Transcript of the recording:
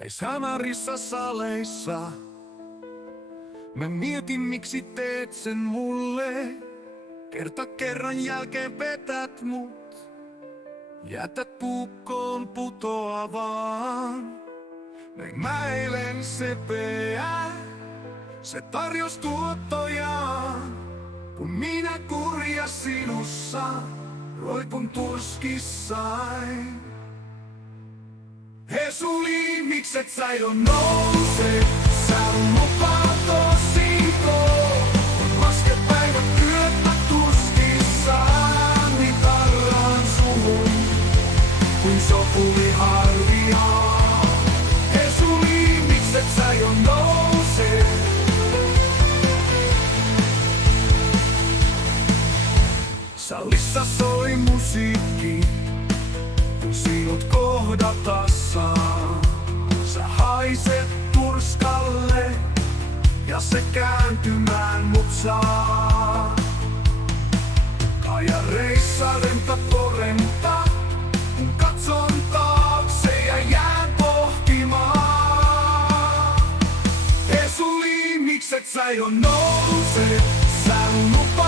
Näissä samarissa saleissa mä mietin, miksi teet sen mulle. Kerta kerran jälkeen petät mut, jätät puukkoon putoavaan. Näin mä eilen sepeä, se tarjos tuottojaan. Kun minä kurja sinussa, roikun turskissain. Hesuli, mikset sä jo nouse? Sä lupaat tosinko? Lasket päivät yöt mä turskissaan, niin tarraan suhun, kuin sopuli harviaa. Hesuli, mikset sä jo nouse? Salissa soi musiikki, kun sinut kohdatessaan. Sä haiset turskalle ja se kääntymään mut saa. Aja reissa renta porenta, kun katson taakse ja jään pohtimaan. Hesuli, mikset sä jo nouse? Sä lupaat